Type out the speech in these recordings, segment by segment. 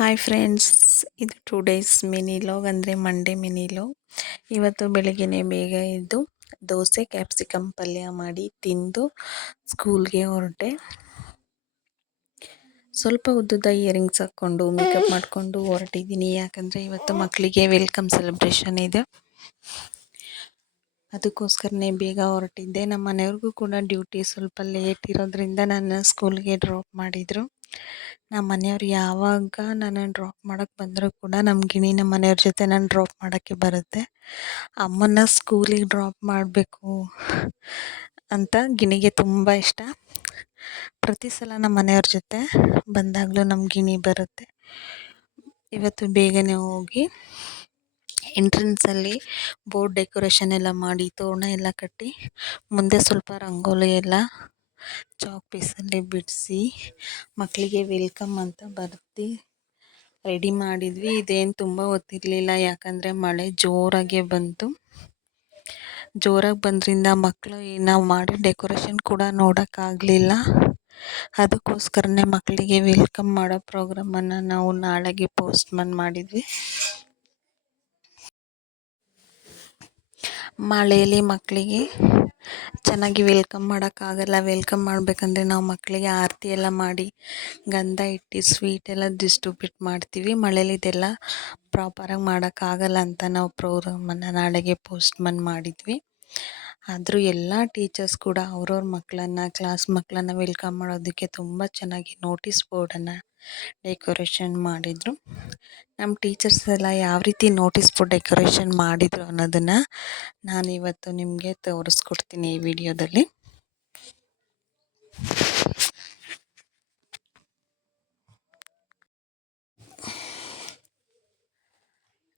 Hi friends, ಇದು 2 days mini log ಅಂದರೆ Monday mini log. ಇವತ್ತು ಬೆಳಗ್ಗೆನೇ ಬೇಗ ಎದ್ದು ದೋಸೆ ಕ್ಯಾಪ್ಸಿಕಮ್ ಪಲ್ಯ ಮಾಡಿ ತಿಂದು ಸ್ಕೂಲ್ಗೆ ಹೊರಟೆ. ಸ್ವಲ್ಪ ಉದ್ದುದ ಇಯರಿಂಗ್ಸ್ ಹಾಕ್ಕೊಂಡು ಮೇಕಪ್ ಮಾಡಿಕೊಂಡು ಹೊರಟಿದ್ದೀನಿ. ಯಾಕಂದರೆ ಇವತ್ತು ಮಕ್ಕಳಿಗೆ ವೆಲ್ಕಮ್ ಸೆಲೆಬ್ರೇಷನ್ ಇದೆ, ಅದಕ್ಕೋಸ್ಕರನೇ ಬೇಗ ಹೊರಟಿದ್ದೆ. ನಮ್ಮ ಮನೆಯವ್ರಿಗೂ ಕೂಡ ಡ್ಯೂಟಿ ಸ್ವಲ್ಪ ಲೇಟ್ ಇರೋದ್ರಿಂದ ನನ್ನ ಸ್ಕೂಲ್ಗೆ ಡ್ರಾಪ್ ಮಾಡಿದರು. ನಮ್ಮ ಮನೆಯವ್ರು ಯಾವಾಗ ನನ್ನನ್ನು ಡ್ರಾಪ್ ಮಾಡೋಕ್ಕೆ ಬಂದರೂ ಕೂಡ ನಮ್ಮ ಗಿಣಿ ನಮ್ಮ ಮನೆಯವ್ರ ಜೊತೆ ನಾನು ಡ್ರಾಪ್ ಮಾಡೋಕ್ಕೆ ಬರುತ್ತೆ. ಅಮ್ಮನ ಸ್ಕೂಲಿಗೆ ಡ್ರಾಪ್ ಮಾಡಬೇಕು ಅಂತ ಗಿಣಿಗೆ ತುಂಬ ಇಷ್ಟ. ಪ್ರತಿ ಸಲ ನಮ್ಮ ಮನೆಯವ್ರ ಜೊತೆ ಬಂದಾಗಲೂ ನಮ್ಮ ಗಿಣಿ ಬರುತ್ತೆ. ಇವತ್ತು ಬೇಗನೆ ಹೋಗಿ ಎಂಟ್ರೆನ್ಸಲ್ಲಿ ಬೋರ್ಡ್ ಡೆಕೋರೇಷನ್ ಎಲ್ಲ ಮಾಡಿ ತೋರಣ ಎಲ್ಲ ಕಟ್ಟಿ ಮುಂದೆ ಸ್ವಲ್ಪ ರಂಗೋಲಿ ಎಲ್ಲ ಚಾಕ್ ಪೀಸಲ್ಲಿ ಬಿಡಿಸಿ ಮಕ್ಕಳಿಗೆ ವೆಲ್ಕಮ್ ಅಂತ ಬರ್ದು ರೆಡಿ ಮಾಡಿದ್ವಿ. ಇದೇನು ತುಂಬ ಹೊತ್ತಿರಲಿಲ್ಲ, ಯಾಕಂದರೆ ಮಳೆ ಜೋರಾಗೆ ಬಂತು. ಜೋರಾಗಿ ಬಂದ್ರಿಂದ ಮಕ್ಕಳು ನಾವು ಮಾಡಿ ಡೆಕೋರೇಷನ್ ಕೂಡ ನೋಡೋಕ್ಕಾಗಲಿಲ್ಲ. ಅದಕ್ಕೋಸ್ಕರನೇ ಮಕ್ಕಳಿಗೆ ವೆಲ್ಕಮ್ ಮಾಡೋ ಪ್ರೋಗ್ರಾಮನ್ನು ನಾವು ನಾಳೆಗೆ ಪೋಸ್ಟ್ಪೋನ್ ಮಾಡಿದ್ವಿ. ಮಳೆಯಲ್ಲಿ ಮಕ್ಕಳಿಗೆ ಚೆನ್ನಾಗಿ ವೆಲ್ಕಮ್ ಮಾಡೋಕ್ಕಾಗಲ್ಲ. ವೆಲ್ಕಮ್ ಮಾಡಬೇಕಂದ್ರೆ ನಾವು ಮಕ್ಕಳಿಗೆ ಆರತಿ ಎಲ್ಲ ಮಾಡಿ ಗಂಧ ಇಟ್ಟು ಸ್ವೀಟ್ ಎಲ್ಲ ಡಿಸ್ಟ್ರಿಬ್ಯೂಟ್ ಮಾಡ್ತೀವಿ. ಮಳೇಲಿ ಇದೆಲ್ಲ ಪ್ರಾಪರಾಗಿ ಮಾಡೋಕ್ಕಾಗಲ್ಲ ಅಂತ ನಾವು ಪ್ರೋಗ್ರಾಮನ್ನು ನಾಳೆಗೆ ಪೋಸ್ಟ್ಪೋನ್ ಮಾಡಿದ್ವಿ. ಆದರೂ ಎಲ್ಲ ಟೀಚರ್ಸ್ ಕೂಡ ಅವ್ರವ್ರ ಮಕ್ಕಳನ್ನು ಕ್ಲಾಸ್ ಮಕ್ಕಳನ್ನು ವೆಲ್ಕಮ್ ಮಾಡೋದಕ್ಕೆ ತುಂಬ ಚೆನ್ನಾಗಿ ನೋಟಿಸ್ ಬೋರ್ಡನ್ನು ಡೆಕೋರೇಷನ್ ಮಾಡಿದರು. ನಮ್ಮ ಟೀಚರ್ಸ್ ಎಲ್ಲ ಯಾವ ರೀತಿ ನೋಟಿಸ್ ಬೋರ್ಡ್ ಡೆಕೋರೇಷನ್ ಮಾಡಿದರು ಅನ್ನೋದನ್ನು ನಾನಿವತ್ತು ನಿಮಗೆ ತೋರಿಸ್ಕೊಡ್ತೀನಿ ಈ ವಿಡಿಯೋದಲ್ಲಿ.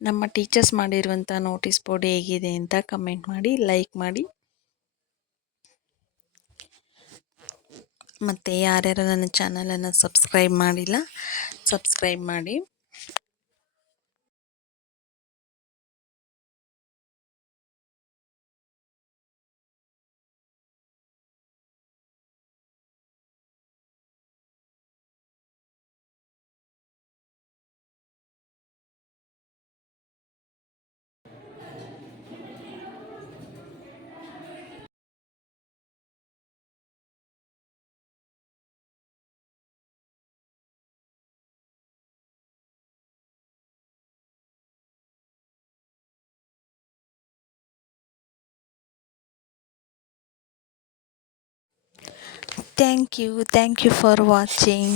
ನಮ್ಮ ಟೀಚರ್ಸ್ ಮಾಡಿರುವಂಥ ನೋಟಿಸ್ ಬೋರ್ಡ್ ಹೇಗಿದೆ ಅಂತ ಕಮೆಂಟ್ ಮಾಡಿ, ಲೈಕ್ ಮಾಡಿ. ಮತ್ತು ಯಾರ್ಯಾರು ನನ್ನ ಚಾನಲನ್ನು ಸಬ್ಸ್ಕ್ರೈಬ್ ಮಾಡಿಲ್ಲ, ಸಬ್ಸ್ಕ್ರೈಬ್ ಮಾಡಿ. Thank you for watching.